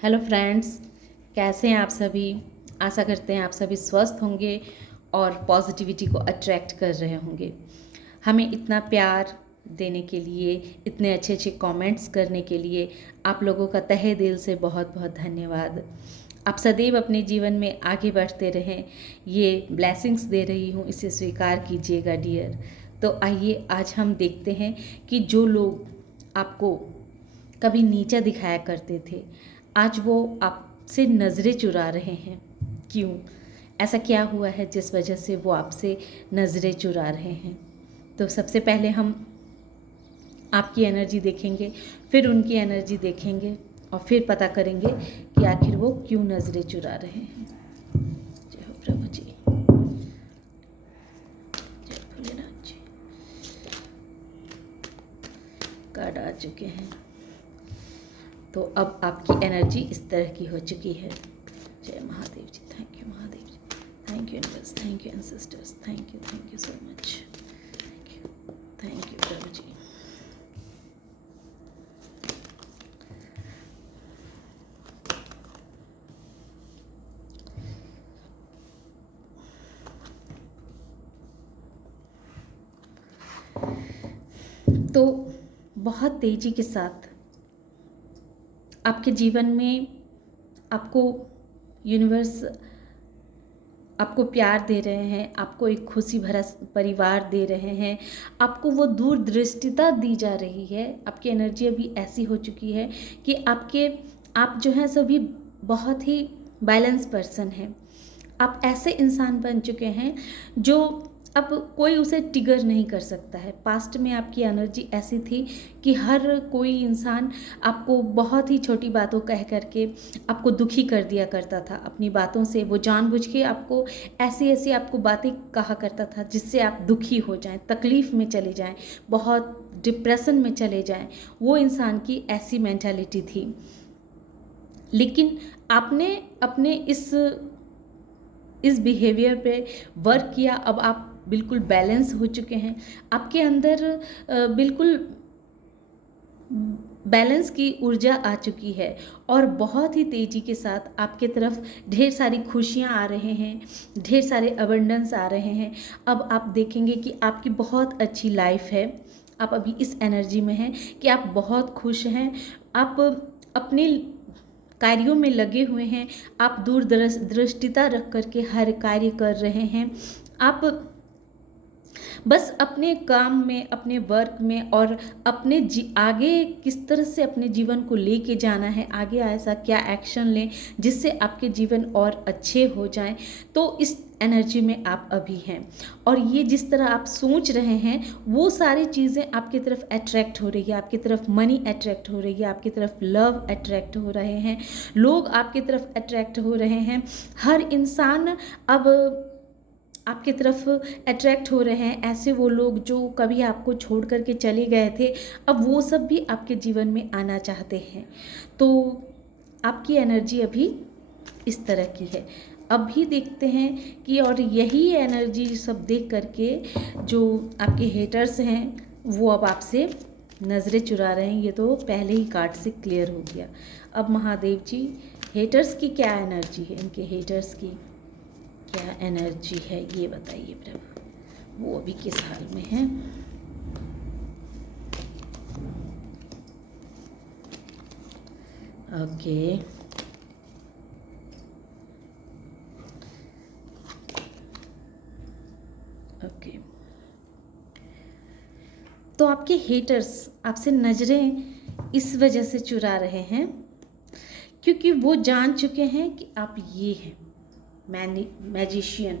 Hello friends, कैसे हैं आप सभी। आशा करते हैं आप सभी स्वस्थ होंगे और पॉजिटिविटी को अट्रैक्ट कर रहे होंगे। हमें इतना प्यार देने के लिए, इतने अच्छे अच्छे कमेंट्स करने के लिए आप लोगों का तहे दिल से बहुत बहुत धन्यवाद। आप सदैव अपने जीवन में आगे बढ़ते रहें, ये ब्लेसिंग्स दे रही हूँ, इसे स्वीकार कीजिएगा डियर। तो आइए आज हम देखते हैं कि जो लोग आपको कभी नीचा दिखाया करते थे, आज वो आपसे नज़रें चुरा रहे हैं। क्यों? ऐसा क्या हुआ है जिस वजह से वो आपसे नज़रें चुरा रहे हैं? तो सबसे पहले हम आपकी एनर्जी देखेंगे, फिर उनकी एनर्जी देखेंगे और फिर पता करेंगे कि आखिर वो क्यों नज़रें चुरा रहे हैं। जय हो प्रभु जी, जय भोलेनाथ जी। कार्ड आ चुके हैं, तो अब आपकी एनर्जी इस तरह की हो चुकी है। जय Mahadev ji, thank you Mahadev ji, thank you universe, thank you ancestors, thank you so much, thank you प्रभु जी। तो बहुत तेजी के साथ आपके जीवन में आपको यूनिवर्स आपको प्यार दे रहे हैं, आपको एक खुशी भरा परिवार दे रहे हैं, आपको वो दूरदृष्टिता दी जा रही है। आपकी एनर्जी अभी ऐसी हो चुकी है कि आप जो हैं सभी बहुत ही बैलेंस पर्सन हैं। आप ऐसे इंसान बन चुके हैं जो अब कोई उसे ट्रिगर नहीं कर सकता है। पास्ट में आपकी एनर्जी ऐसी थी कि हर कोई इंसान आपको बहुत ही छोटी बातों कह करके आपको दुखी कर दिया करता था अपनी बातों से। वो जानबूझ के आपको ऐसी ऐसी आपको बातें कहा करता था जिससे आप दुखी हो जाएं, तकलीफ़ में चले जाएं, बहुत डिप्रेशन में चले जाएं। वो इंसान की ऐसी मेंटालिटी थी। लेकिन आपने अपने इस बिहेवियर पे वर्क किया। अब आप बिल्कुल बैलेंस हो चुके हैं। आपके अंदर बिल्कुल बैलेंस की ऊर्जा आ चुकी है और बहुत ही तेज़ी के साथ आपके तरफ ढेर सारी खुशियाँ आ रहे हैं, ढेर सारे अबंडेंस आ रहे हैं। अब आप देखेंगे कि आपकी बहुत अच्छी लाइफ है। आप अभी इस एनर्जी में हैं कि आप बहुत खुश हैं। आप अपने कार्यों में लगे हुए हैं। आप दूरदृष्टिता रख करके हर कार्य कर रहे हैं। आप बस अपने काम में, अपने वर्क में और अपने आगे किस तरह से अपने जीवन को लेके जाना है, आगे ऐसा क्या एक्शन लें जिससे आपके जीवन और अच्छे हो जाएं। तो इस एनर्जी में आप अभी हैं और ये जिस तरह आप सोच रहे हैं वो सारी चीज़ें आपकी तरफ अट्रैक्ट हो रही है। आपकी तरफ मनी अट्रैक्ट हो रही है, आपकी तरफ लव अट्रैक्ट हो रहे हैं, लोग आपकी तरफ अट्रैक्ट हो रहे हैं। हर इंसान अब आपकी तरफ अट्रैक्ट हो रहे हैं। ऐसे वो लोग जो कभी आपको छोड़ करके चले गए थे, अब वो सब भी आपके जीवन में आना चाहते हैं। तो आपकी एनर्जी अभी इस तरह की है। अभी देखते हैं कि और यही एनर्जी सब देख करके जो आपके हेटर्स हैं वो अब आपसे नज़रें चुरा रहे हैं। ये तो पहले ही कार्ड से क्लियर हो गया। अब महादेव जी, हेटर्स की क्या एनर्जी है, इनके हेटर्स की क्या एनर्जी है ये बताइए प्रभु। वो अभी किस हाल में है? Okay, okay. तो आपके हेटर्स आपसे नज़रें इस वजह से चुरा रहे हैं क्योंकि वो जान चुके हैं कि आप ये हैं मैजिशियन।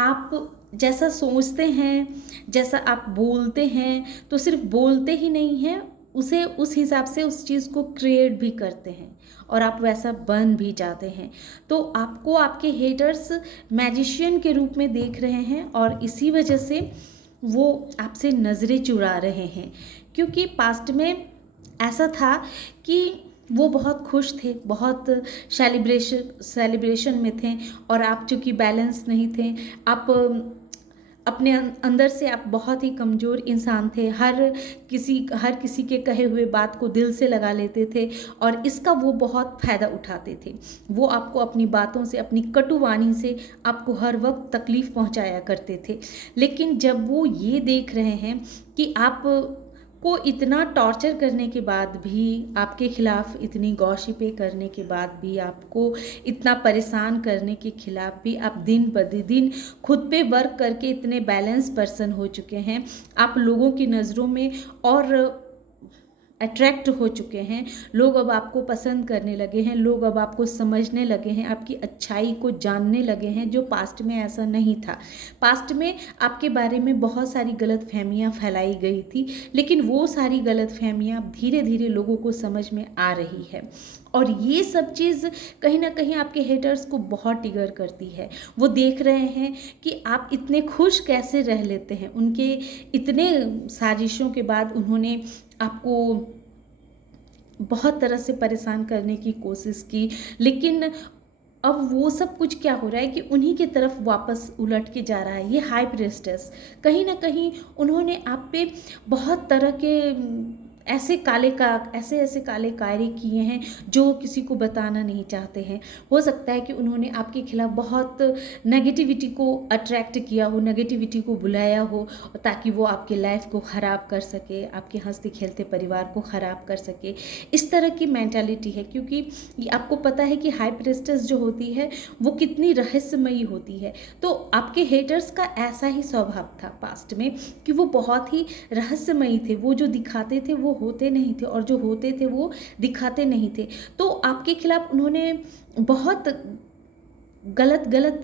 आप जैसा सोचते हैं, जैसा आप बोलते हैं, तो सिर्फ बोलते ही नहीं हैं, उसे उस हिसाब से उस चीज़ को क्रिएट भी करते हैं और आप वैसा बन भी जाते हैं। तो आपको आपके हेटर्स मैजिशियन के रूप में देख रहे हैं और इसी वजह से वो आपसे नज़रें चुरा रहे हैं। क्योंकि पास्ट में ऐसा था कि वो बहुत खुश थे, बहुत सेलिब्रेशन में थे और आप चूँकि बैलेंस नहीं थे, आप अपने अंदर से आप बहुत ही कमज़ोर इंसान थे। हर किसी के कहे हुए बात को दिल से लगा लेते थे और इसका वो बहुत फ़ायदा उठाते थे। वो आपको अपनी बातों से, अपनी कटु वाणी से आपको हर वक़्त तकलीफ़ पहुँचाया करते थे। लेकिन जब वो ये देख रहे हैं कि आप को इतना टॉर्चर करने के बाद भी, आपके खिलाफ इतनी गॉसिपें करने के बाद भी, आपको इतना परेशान करने के खिलाफ भी आप दिन ब दिन खुद पे वर्क करके इतने बैलेंस पर्सन हो चुके हैं, आप लोगों की नज़रों में और अट्रैक्ट हो चुके हैं। लोग अब आपको पसंद करने लगे हैं, लोग अब आपको समझने लगे हैं, आपकी अच्छाई को जानने लगे हैं, जो पास्ट में ऐसा नहीं था। पास्ट में आपके बारे में बहुत सारी गलतफ़हमियाँ फैलाई गई थी, लेकिन वो सारी गलतफ़हमियाँ धीरे धीरे लोगों को समझ में आ रही है और ये सब चीज़ कहीं ना कहीं आपके हेटर्स को बहुत ट्रिगर करती है। वो देख रहे हैं कि आप इतने खुश कैसे रह लेते हैं। उनके इतने साजिशों के बाद उन्होंने आपको बहुत तरह से परेशान करने की कोशिश की, लेकिन अब वो सब कुछ क्या हो रहा है कि उन्हीं की तरफ वापस उलट के जा रहा है। ये हाई प्रीस्टेस कहीं ना कहीं उन्होंने आप पे बहुत तरह के ऐसे काले कार्य किए हैं जो किसी को बताना नहीं चाहते हैं। हो सकता है कि उन्होंने आपके खिलाफ बहुत नेगेटिविटी को अट्रैक्ट किया हो, नेगेटिविटी को बुलाया हो, ताकि वो आपके लाइफ को ख़राब कर सके, आपके हंसते खेलते परिवार को ख़राब कर सके। इस तरह की मेंटालिटी है, क्योंकि ये आपको पता है कि हाई प्रीस्टेस जो होती है वो कितनी रहस्यमयी होती है। तो आपके हेटर्स का ऐसा ही स्वभाव था पास्ट में कि वो बहुत ही रहस्यमयी थे। वो जो दिखाते थे वो होते नहीं थे और जो होते थे वो दिखाते नहीं थे। तो आपके खिलाफ उन्होंने बहुत गलत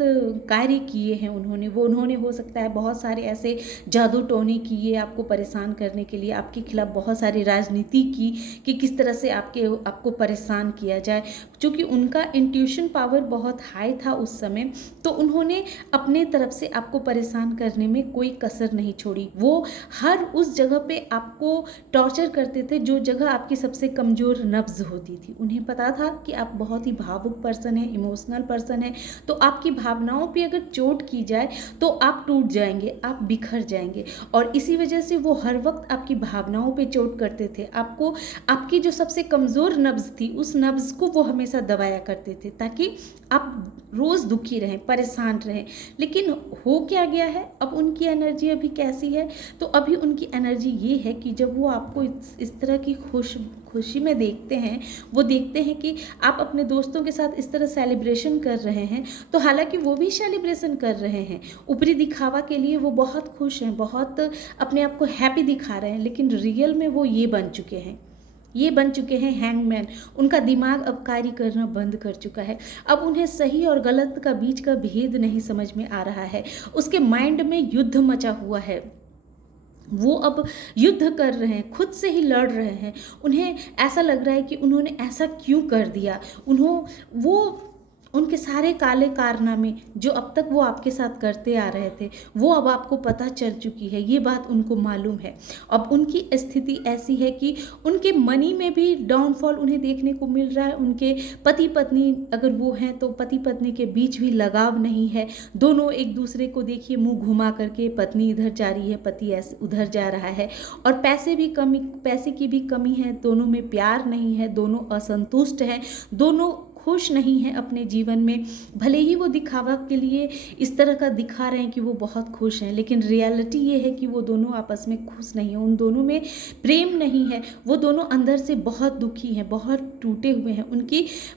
कार्य किए हैं। उन्होंने हो सकता है बहुत सारे ऐसे जादू टोने किए आपको परेशान करने के लिए, आपके खिलाफ बहुत सारी राजनीति की कि किस तरह से आपको परेशान किया जाए। चूँकि उनका इंट्यूशन पावर बहुत हाई था उस समय, तो उन्होंने अपने तरफ से आपको परेशान करने में कोई कसर नहीं छोड़ी। वो हर उस जगह पे आपको टॉर्चर करते थे जो जगह आपकी सबसे कमज़ोर नब्ज़ होती थी। उन्हें पता था कि आप बहुत ही भावुक पर्सन हैं, इमोशनल पर्सन हैं, तो आपकी भावनाओं पे अगर चोट की जाए तो आप टूट जाएंगे, आप बिखर जाएंगे। और इसी वजह से वो हर वक्त आपकी भावनाओं पे चोट करते थे। आपकी जो सबसे कमज़ोर नब्ज़ थी उस नब्ज़ को वो हमेशा दबाया करते थे, ताकि आप रोज़ दुखी रहें, परेशान रहें। लेकिन हो क्या गया है, अब उनकी एनर्जी अभी कैसी है? तो अभी उनकी एनर्जी ये है कि जब वो आपको इस तरह की खुशी में देखते हैं, वो देखते हैं कि आप अपने दोस्तों के साथ इस तरह सेलिब्रेशन कर रहे हैं, तो हालांकि वो भी सेलिब्रेशन कर रहे हैं, ऊपरी दिखावा के लिए वो बहुत खुश हैं, बहुत अपने आप को हैप्पी दिखा रहे हैं, लेकिन रियल में वो ये बन चुके हैं हैंगमैन। उनका दिमाग अब कार्य करना बंद कर चुका है। अब उन्हें सही और गलत का बीच का भेद नहीं समझ में आ रहा है। उसके माइंड में युद्ध मचा हुआ है। वो अब युद्ध कर रहे हैं, खुद से ही लड़ रहे हैं। उन्हें ऐसा लग रहा है कि उन्होंने ऐसा क्यों कर दिया। वो उनके सारे काले कारनामे जो अब तक वो आपके साथ करते आ रहे थे, वो अब आपको पता चल चुकी है, ये बात उनको मालूम है। अब उनकी स्थिति ऐसी है कि उनके मनी में भी डाउनफॉल उन्हें देखने को मिल रहा है। उनके पति पत्नी अगर वो हैं तो पति पत्नी के बीच भी लगाव नहीं है। दोनों एक दूसरे को देखिए मुंह घुमा करके, पत्नी इधर जा रही है, पति ऐसे उधर जा रहा है। और पैसे की भी कमी है, दोनों में प्यार नहीं है, दोनों असंतुष्ट हैं, दोनों खुश नहीं हैं अपने जीवन में। भले ही वो दिखावा के लिए इस तरह का दिखा रहे हैं कि वो बहुत खुश हैं, लेकिन रियलिटी ये है कि वो दोनों आपस में खुश नहीं हैं, उन दोनों में प्रेम नहीं है। वो दोनों अंदर से बहुत दुखी हैं, बहुत टूटे हुए हैं।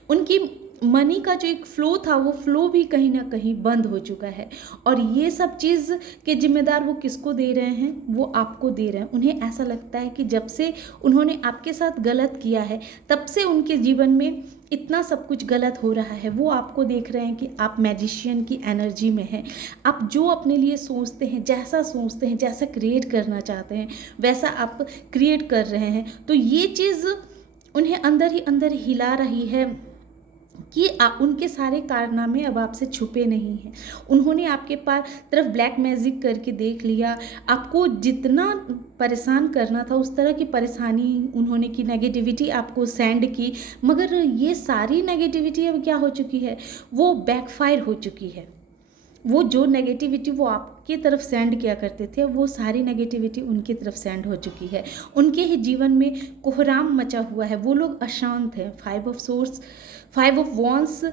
उनकी मनी का जो एक फ्लो था, वो फ्लो भी कहीं ना कहीं बंद हो चुका है। और ये सब चीज़ के जिम्मेदार वो किसको दे रहे हैं? वो आपको दे रहे हैं। उन्हें ऐसा लगता है कि जब से उन्होंने आपके साथ गलत किया है, तब से उनके जीवन में इतना सब कुछ गलत हो रहा है। वो आपको देख रहे हैं कि आप मैजिशियन की एनर्जी में हैं। आप जो अपने लिए सोचते हैं, जैसा क्रिएट करना चाहते हैं, वैसा आप क्रिएट कर रहे हैं। तो ये चीज़ उन्हें अंदर ही अंदर हिला रही है कि उनके सारे कारनामे अब आपसे छुपे नहीं हैं। उन्होंने आपके तरफ ब्लैक मैजिक करके देख लिया। आपको जितना परेशान करना था उस तरह की परेशानी उन्होंने की, नेगेटिविटी आपको सेंड की। मगर ये सारी नेगेटिविटी अब क्या हो चुकी है? वो बैकफायर हो चुकी है। वो जो नेगेटिविटी वो आपके आपके तरफ सेंड किया करते थे, वो सारी नेगेटिविटी उनकी तरफ सेंड हो चुकी है। उनके ही जीवन में कोहराम मचा हुआ है, वो लोग अशांत हैं। 5 ऑफ वॉन्स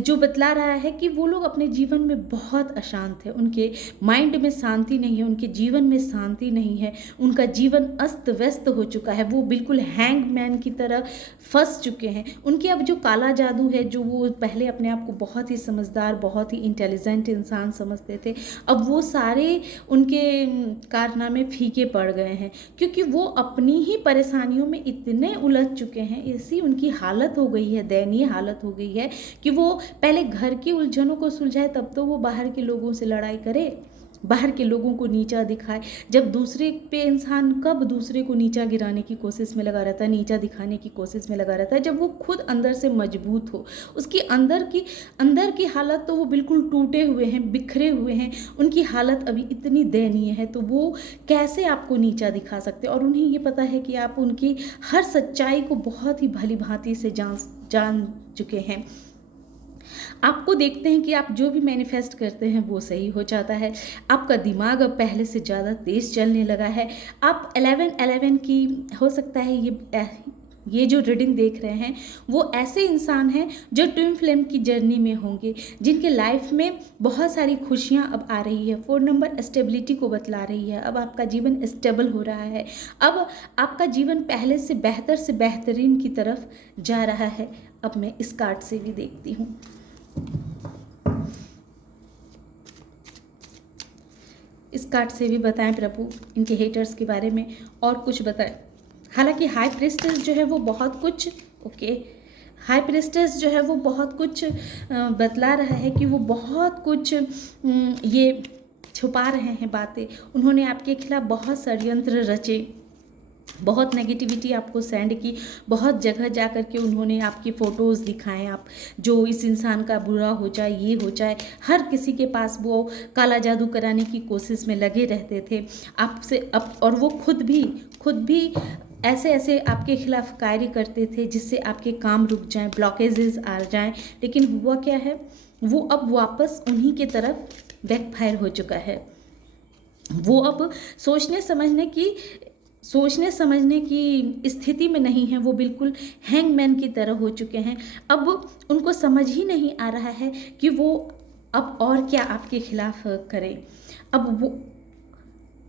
जो बतला रहा है कि वो लोग अपने जीवन में बहुत अशांत है, उनके माइंड में शांति नहीं है, उनके जीवन में शांति नहीं है, उनका जीवन अस्त व्यस्त हो चुका है, वो बिल्कुल हैंग मैन की तरह फंस चुके हैं। उनके अब जो काला जादू है, जो वो पहले अपने आप को बहुत ही समझदार, बहुत ही इंटेलिजेंट इंसान समझते थे, अब वो सारे उनके कारनामे फीके पड़ गए हैं, क्योंकि वो अपनी ही परेशानियों में इतने उलझ चुके हैं। ऐसी उनकी हालत हो गई है, दयनीय हालत हो गई है कि वो पहले घर की उलझनों को सुलझाए, तब तो वो बाहर के लोगों से लड़ाई करे, बाहर के लोगों को नीचा दिखाए। जब दूसरे पे इंसान कब दूसरे को नीचा गिराने की कोशिश में लगा रहता है, नीचा दिखाने की कोशिश में लगा रहता है, जब वो खुद अंदर से मजबूत हो। उसकी अंदर की हालत तो वो बिल्कुल टूटे हुए हैं, बिखरे हुए हैं, उनकी हालत अभी इतनी दयनीय है, तो वो कैसे आपको नीचा दिखा सकते। और उन्हें ये पता है कि आप उनकी हर सच्चाई को बहुत ही भली भांति से जान चुके हैं। आपको देखते हैं कि आप जो भी मैनिफेस्ट करते हैं वो सही हो जाता है। आपका दिमाग अब पहले से ज़्यादा तेज़ चलने लगा है। आप 11-11 की हो सकता है ये जो रीडिंग देख रहे हैं वो ऐसे इंसान हैं जो ट्विन फ्लेम की जर्नी में होंगे, जिनके लाइफ में बहुत सारी खुशियां अब आ रही है। 4 नंबर स्टेबिलिटी को बतला रही है। अब आपका जीवन स्टेबल हो रहा है, अब आपका जीवन पहले से बेहतरीन की तरफ जा रहा है। अब मैं इस कार्ड से भी देखती हूँ। इस कार्ड से भी बताएं प्रभु इनके हेटर्स के बारे में, और कुछ बताएं। हालांकि हाई प्रिस्टेस जो है वो बहुत कुछ हाई प्रिस्टेस जो है वो बहुत कुछ बतला रहा है कि वो बहुत कुछ ये छुपा रहे हैं बातें। उन्होंने आपके खिलाफ बहुत षड्यंत्र रचे, बहुत नेगेटिविटी आपको सेंड की, बहुत जगह जा कर के उन्होंने आपकी फ़ोटोज़ दिखाएं, आप जो इस इंसान का बुरा हो जाए, ये हो जाए, हर किसी के पास वो काला जादू कराने की कोशिश में लगे रहते थे आपसे। अब और वो खुद भी ऐसे आपके खिलाफ कार्य करते थे जिससे आपके काम रुक जाएं, ब्लॉकेजेस आ जाएं। लेकिन हुआ क्या है, वो अब वापस उन्हीं के तरफ बैकफायर हो चुका है। वो अब सोचने समझने की स्थिति में नहीं है, वो बिल्कुल हैंगमैन की तरह हो चुके हैं। अब उनको समझ ही नहीं आ रहा है कि वो अब और क्या आपके खिलाफ करें,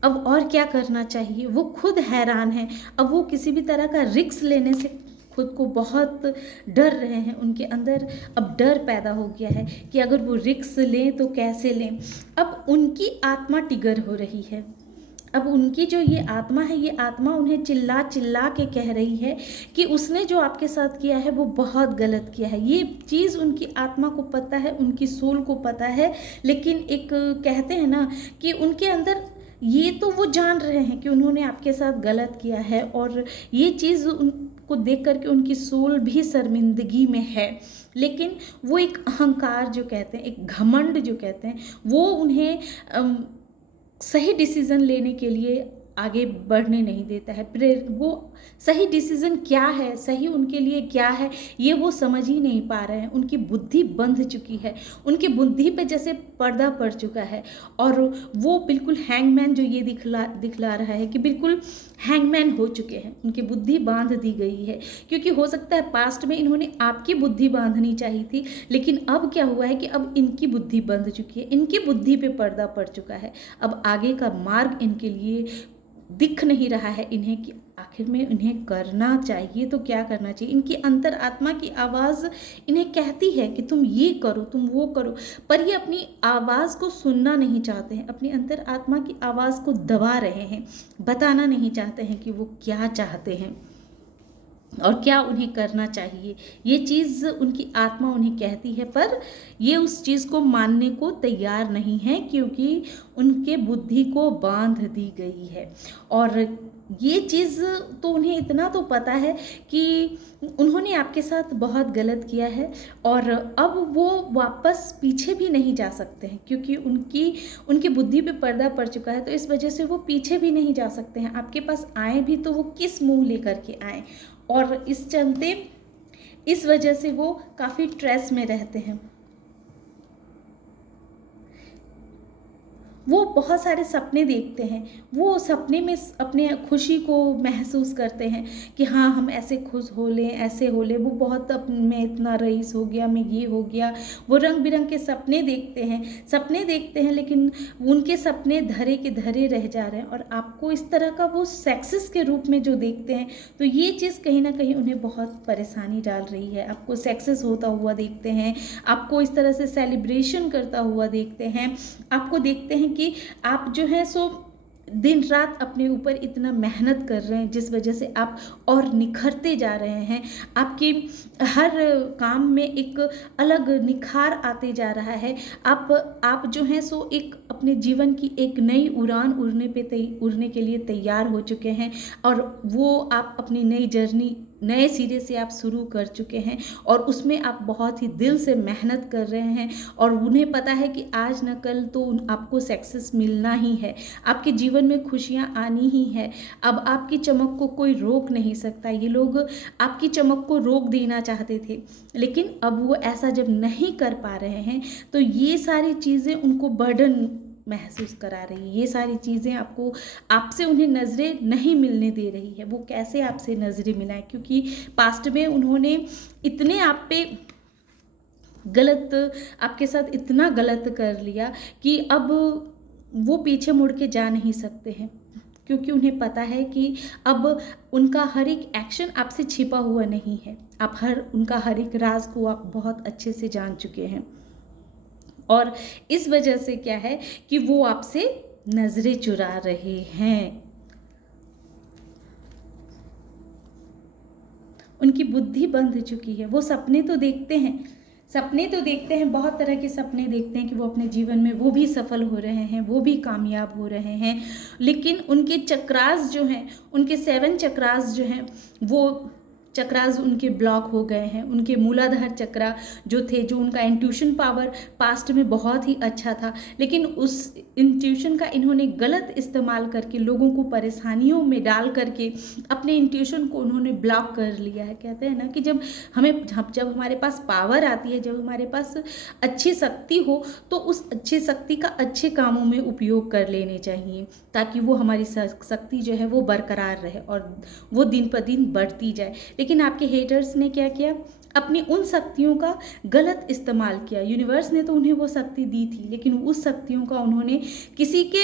अब और क्या करना चाहिए। वो खुद हैरान हैं। अब वो किसी भी तरह का रिस्क लेने से खुद को बहुत डर रहे हैं। उनके अंदर अब डर पैदा हो गया है कि अगर वो रिस्क लें तो कैसे लें। अब उनकी आत्मा टिगर हो रही है। अब उनकी जो ये आत्मा है, ये आत्मा उन्हें चिल्ला चिल्ला के कह रही है कि उसने जो आपके साथ किया है वो बहुत गलत किया है। ये चीज़ उनकी आत्मा को पता है, उनकी सोल को पता है, लेकिन एक कहते हैं ना कि उनके अंदर ये तो वो जान रहे हैं कि उन्होंने आपके साथ गलत किया है, और ये चीज़ उनको देख करके उनकी सोल भी शर्मिंदगी में है। लेकिन वो एक अहंकार जो कहते हैं, एक घमंड जो कहते हैं, वो उन्हें सही डिसीज़न लेने के लिए आगे बढ़ने नहीं देता है। वो सही डिसीज़न क्या है, सही उनके लिए क्या है, ये वो समझ ही नहीं पा रहे हैं। उनकी बुद्धि बंध चुकी है, उनकी बुद्धि पे जैसे पर्दा पड़ चुका है, और वो बिल्कुल हैंगमैन जो ये दिखला रहा है कि बिल्कुल हैंगमैन हो चुके हैं। उनकी बुद्धि बांध दी गई है, क्योंकि हो सकता है पास्ट में इन्होंने आपकी बुद्धि बांधनी चाहिए थी, लेकिन अब क्या हुआ है कि अब इनकी बुद्धि बंध चुकी है, इनकी बुद्धि पे पर्दा पड़ चुका है। अब आगे का मार्ग इनके लिए दिख नहीं रहा है इन्हें कि आखिर में इन्हें करना चाहिए तो क्या करना चाहिए। इनकी अंतर आत्मा की आवाज़ इन्हें कहती है कि तुम ये करो, तुम वो करो, पर ये अपनी आवाज़ को सुनना नहीं चाहते हैं। अपनी अंतर आत्मा की आवाज़ को दबा रहे हैं, बताना नहीं चाहते हैं कि वो क्या चाहते हैं और क्या उन्हें करना चाहिए। ये चीज़ उनकी आत्मा उन्हें कहती है, पर ये उस चीज़ को मानने को तैयार नहीं है, क्योंकि उनके बुद्धि को बांध दी गई है। और ये चीज़ तो उन्हें इतना तो पता है कि उन्होंने आपके साथ बहुत गलत किया है, और अब वो वापस पीछे भी नहीं जा सकते हैं, क्योंकि उनकी बुद्धि पे पर्दा पड़ चुका है। तो इस वजह से वो पीछे भी नहीं जा सकते हैं। आपके पास आए भी तो वो किस मुंह लेकर के आए, और इस चलते इस वजह से वो काफ़ी स्ट्रेस में रहते हैं। वो बहुत सारे सपने देखते हैं, वो सपने में अपने खुशी को महसूस करते हैं कि हाँ हम ऐसे खुश हो लें, ऐसे हो लें, वो बहुत मैं इतना रईस हो गया, मैं ये हो गया। वो रंग बिरंग के सपने देखते हैं, लेकिन उनके सपने धरे के धरे रह जा रहे हैं और आपको इस तरह का वो सक्सेस के रूप में जो देखते हैं, तो ये चीज़ कहीं ना कहीं उन्हें बहुत परेशानी डाल रही है। आपको सक्सेस होता हुआ देखते हैं, आपको इस तरह से सेलिब्रेशन करता हुआ देखते हैं, आपको देखते हैं कि आप जो है सो दिन रात अपने ऊपर इतना मेहनत कर रहे हैं, जिस वजह से आप और निखरते जा रहे हैं। आपके हर काम में एक अलग निखार आते जा रहा है। आप जो हैं सो एक अपने जीवन की एक नई उड़ान उड़ने के लिए तैयार हो चुके हैं और वो आप अपनी नई जर्नी नए सिरे से आप शुरू कर चुके हैं और उसमें आप बहुत ही दिल से मेहनत कर रहे हैं और उन्हें पता है कि आज न कल तो आपको सक्सेस मिलना ही है, आपके जीवन में खुशियां आनी ही है। अब आपकी चमक को कोई रोक नहीं सकता। ये लोग आपकी चमक को रोक देना चाहते थे, लेकिन अब वो ऐसा जब नहीं कर पा रहे हैं तो ये सारी चीज़ें उनको बर्डन महसूस करा रही है। ये सारी चीज़ें आपसे उन्हें नज़रें नहीं मिलने दे रही है। वो कैसे आपसे नज़रें मिलाएं, क्योंकि पास्ट में उन्होंने इतने आप पे आपके साथ इतना गलत कर लिया कि अब वो पीछे मुड़ के जा नहीं सकते हैं, क्योंकि उन्हें पता है कि अब उनका हर एक एक्शन आपसे छिपा हुआ नहीं है। आप उनका हर एक राज को आप बहुत अच्छे से जान चुके हैं और इस वजह से क्या है कि वो आपसे नजरें चुरा रहे हैं। उनकी बुद्धि बंध चुकी है। वो सपने तो देखते हैं, बहुत तरह के सपने देखते हैं कि वो अपने जीवन में वो भी सफल हो रहे हैं, वो भी कामयाब हो रहे हैं, लेकिन उनके चक्रास जो हैं, उनके 7 चक्रास जो हैं, वो चक्रास उनके ब्लॉक हो गए हैं। उनके मूलाधार चक्रा जो थे, जो उनका इंट्यूशन पावर पास्ट में बहुत ही अच्छा था, लेकिन उस इंट्यूशन का इन्होंने गलत इस्तेमाल करके लोगों को परेशानियों में डाल करके अपने इंट्यूशन को उन्होंने ब्लॉक कर लिया है। कहते हैं ना कि जब हमारे पास पावर आती है, जब हमारे पास अच्छी शक्ति हो, तो उस अच्छी शक्ति का अच्छे कामों में उपयोग कर लेने चाहिए, ताकि वो हमारी शक्ति जो है वो बरकरार रहे और वो दिन पर दिन बढ़ती जाए। लेकिन आपके हेटर्स ने क्या किया, अपनी उन शक्तियों का गलत इस्तेमाल किया। यूनिवर्स ने तो उन्हें वो शक्ति दी थी, लेकिन उस शक्तियों का उन्होंने किसी के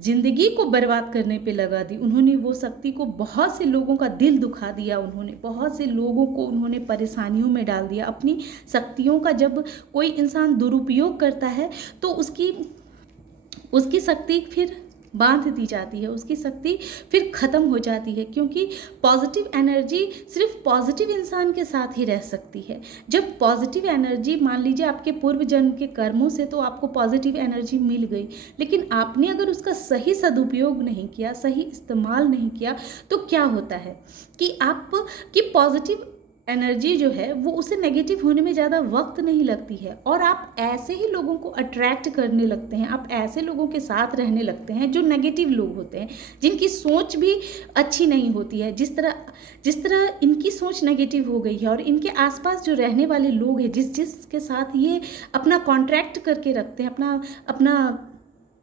जिंदगी को बर्बाद करने पे लगा दी। उन्होंने वो शक्ति को बहुत से लोगों का दिल दुखा दिया, उन्होंने बहुत से लोगों को उन्होंने परेशानियों में डाल दिया। अपनी शक्तियों का जब कोई इंसान दुरुपयोग करता है तो उसकी शक्ति फिर बांध दी जाती है, उसकी शक्ति फिर ख़त्म हो जाती है, क्योंकि पॉजिटिव एनर्जी सिर्फ पॉजिटिव इंसान के साथ ही रह सकती है। जब पॉजिटिव एनर्जी, मान लीजिए आपके पूर्व जन्म के कर्मों से तो आपको पॉजिटिव एनर्जी मिल गई, लेकिन आपने अगर उसका सही सदुपयोग नहीं किया, सही इस्तेमाल नहीं किया, तो क्या होता है कि पॉजिटिव एनर्जी जो है वो उसे नेगेटिव होने में ज़्यादा वक्त नहीं लगती है और आप ऐसे ही लोगों को अट्रैक्ट करने लगते हैं। आप ऐसे लोगों के साथ रहने लगते हैं जो नेगेटिव लोग होते हैं, जिनकी सोच भी अच्छी नहीं होती है। जिस तरह इनकी सोच नेगेटिव हो गई है और इनके आसपास जो रहने वाले लोग हैं, जिसके साथ ये अपना कॉन्ट्रैक्ट करके रखते हैं, अपना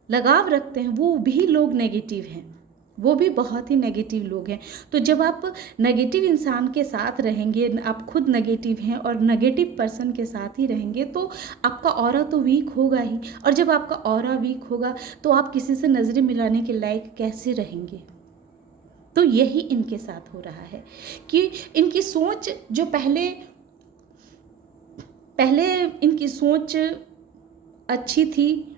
लगाव रखते हैं, वो भी लोग नेगेटिव हैं, वो भी बहुत ही नेगेटिव लोग हैं। तो जब आप नेगेटिव इंसान के साथ रहेंगे, आप खुद नेगेटिव हैं और नेगेटिव पर्सन के साथ ही रहेंगे, तो आपका ऑरा तो वीक होगा ही, और जब आपका ऑरा वीक होगा तो आप किसी से नज़रें मिलाने के लायक कैसे रहेंगे। तो यही इनके साथ हो रहा है कि इनकी सोच जो पहले इनकी सोच अच्छी थी,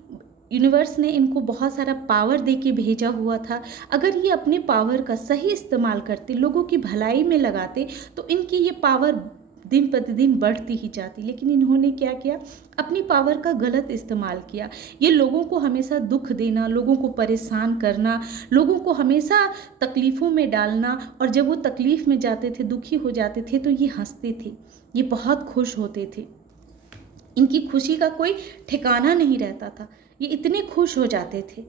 यूनिवर्स ने इनको बहुत सारा पावर दे के भेजा हुआ था। अगर ये अपने पावर का सही इस्तेमाल करते, लोगों की भलाई में लगाते, तो इनकी ये पावर दिन प्रतिदिन बढ़ती ही जाती। लेकिन इन्होंने क्या किया, अपनी पावर का गलत इस्तेमाल किया। ये लोगों को हमेशा दुख देना, लोगों को परेशान करना, लोगों को हमेशा तकलीफ़ों में डालना, और जब वो तकलीफ़ में जाते थे, दुखी हो जाते थे, तो ये हंसते थे, ये बहुत खुश होते थे। इनकी खुशी का कोई ठिकाना नहीं रहता था, ये इतने खुश हो जाते थे।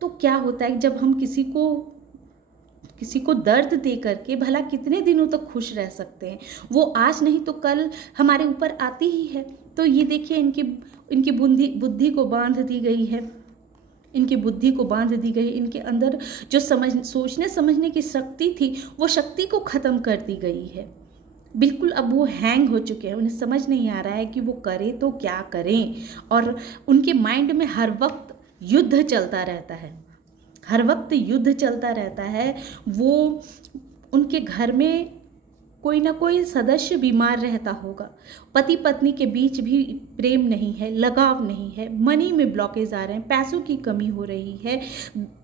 तो क्या होता है, जब हम किसी को दर्द दे करके भला कितने दिनों तक खुश रह सकते हैं, वो आज नहीं तो कल हमारे ऊपर आती ही है। तो ये देखिए, इनकी बुद्धि को बांध दी गई है। इनकी बुद्धि को बांध दी गई, इनके अंदर जो सोचने समझने की शक्ति थी वो शक्ति को ख़त्म कर दी गई है। बिल्कुल अब वो हैंग हो चुके हैं, उन्हें समझ नहीं आ रहा है कि वो करें तो क्या करें। और उनके माइंड में हर वक्त युद्ध चलता रहता है, हर वक्त युद्ध चलता रहता है। वो उनके घर में कोई ना कोई सदस्य बीमार रहता होगा, पति पत्नी के बीच भी प्रेम नहीं है, लगाव नहीं है, मनी में ब्लॉकेज आ रहे हैं, पैसों की कमी हो रही है।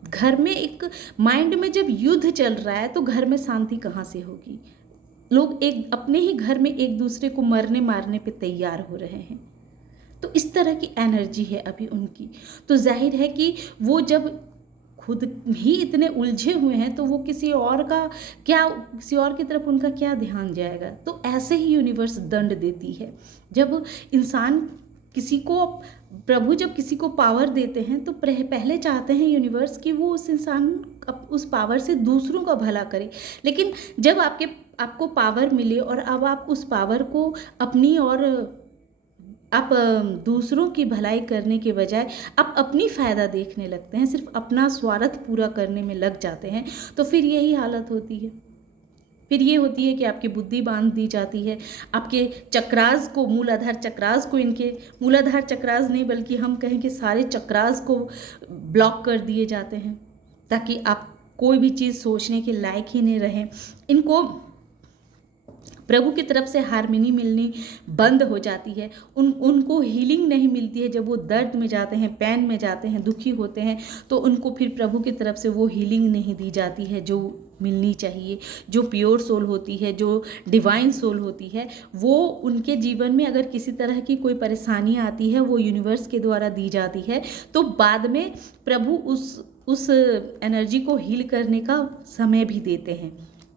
घर में एक माइंड में जब युद्ध चल रहा है तो घर में शांति कहाँ से होगी। लोग एक अपने ही घर में एक दूसरे को मरने मारने पे तैयार हो रहे हैं। तो इस तरह की एनर्जी है अभी उनकी। तो जाहिर है कि वो जब खुद ही इतने उलझे हुए हैं तो वो किसी और की तरफ उनका क्या ध्यान जाएगा। तो ऐसे ही यूनिवर्स दंड देती है। जब इंसान किसी को, प्रभु जब किसी को पावर देते हैं तो पहले चाहते हैं यूनिवर्स कि वो उस इंसान उस पावर से दूसरों का भला करे। लेकिन जब आपको पावर मिले और अब आप उस पावर को अपनी और आप दूसरों की भलाई करने के बजाय आप अपनी फ़ायदा देखने लगते हैं, सिर्फ अपना स्वार्थ पूरा करने में लग जाते हैं, तो फिर यही हालत होती है। फिर ये होती है कि आपकी बुद्धि बांध दी जाती है, आपके चक्रास को, मूलाधार चक्रास को, इनके मूलाधार चक्रास नहीं बल्कि हम कहें कि सारे चक्रास को ब्लॉक कर दिए जाते हैं, ताकि आप कोई भी चीज़ सोचने के लायक ही नहीं रहें। इनको प्रभु की तरफ से हार्मनी मिलनी बंद हो जाती है, उनको हीलिंग नहीं मिलती है। जब वो दर्द में जाते हैं, पेन में जाते हैं, दुखी होते हैं, तो उनको फिर प्रभु की तरफ से वो हीलिंग नहीं दी जाती है जो मिलनी चाहिए। जो प्योर सोल होती है, जो डिवाइन सोल होती है, वो उनके जीवन में अगर किसी तरह की कोई परेशानी आती है वो यूनिवर्स के द्वारा दी जाती है। तो बाद में प्रभु उस एनर्जी को हील करने का समय भी देते हैं,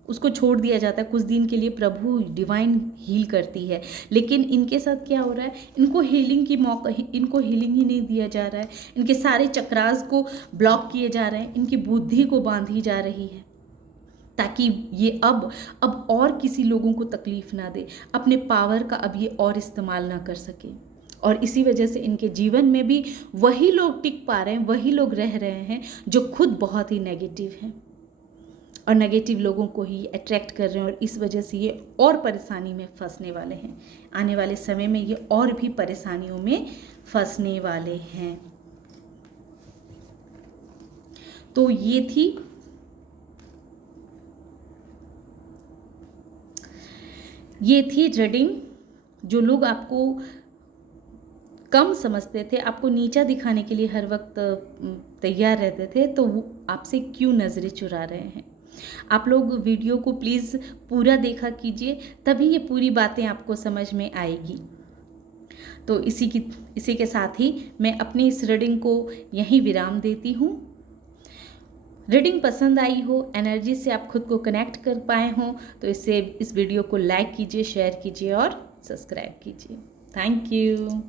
उसको छोड़ दिया जाता है कुछ दिन के लिए, प्रभु डिवाइन हील करती है। लेकिन इनके साथ क्या हो रहा है, इनको हीलिंग ही नहीं दिया जा रहा है। इनके सारे चक्रास को ब्लॉक किए जा रहे हैं, इनकी बुद्धि को बांधी जा रही है, ताकि ये अब और किसी लोगों को तकलीफ ना दे, अपने पावर का अब ये और इस्तेमाल ना कर सके। और इसी वजह से इनके जीवन में भी वही लोग टिक पा रहे हैं, वही लोग रह रहे हैं जो खुद बहुत ही नेगेटिव हैं और नेगेटिव लोगों को ही अट्रैक्ट कर रहे हैं। और इस वजह से ये और परेशानी में फंसने वाले हैं। आने वाले समय में ये और भी परेशानियों में फंसने वाले हैं। तो ये थी रीडिंग। जो लोग आपको कम समझते थे, आपको नीचा दिखाने के लिए हर वक्त तैयार रहते थे, तो वो आपसे क्यों नज़रें चुरा रहे हैं। आप लोग वीडियो को प्लीज़ पूरा देखा कीजिए, तभी ये पूरी बातें आपको समझ में आएगी। तो इसी के साथ ही मैं अपनी इस रीडिंग को यहीं विराम देती हूँ। रीडिंग पसंद आई हो, एनर्जी से आप खुद को कनेक्ट कर पाए हों, तो इस वीडियो को लाइक कीजिए, शेयर कीजिए और सब्सक्राइब कीजिए। Thank you.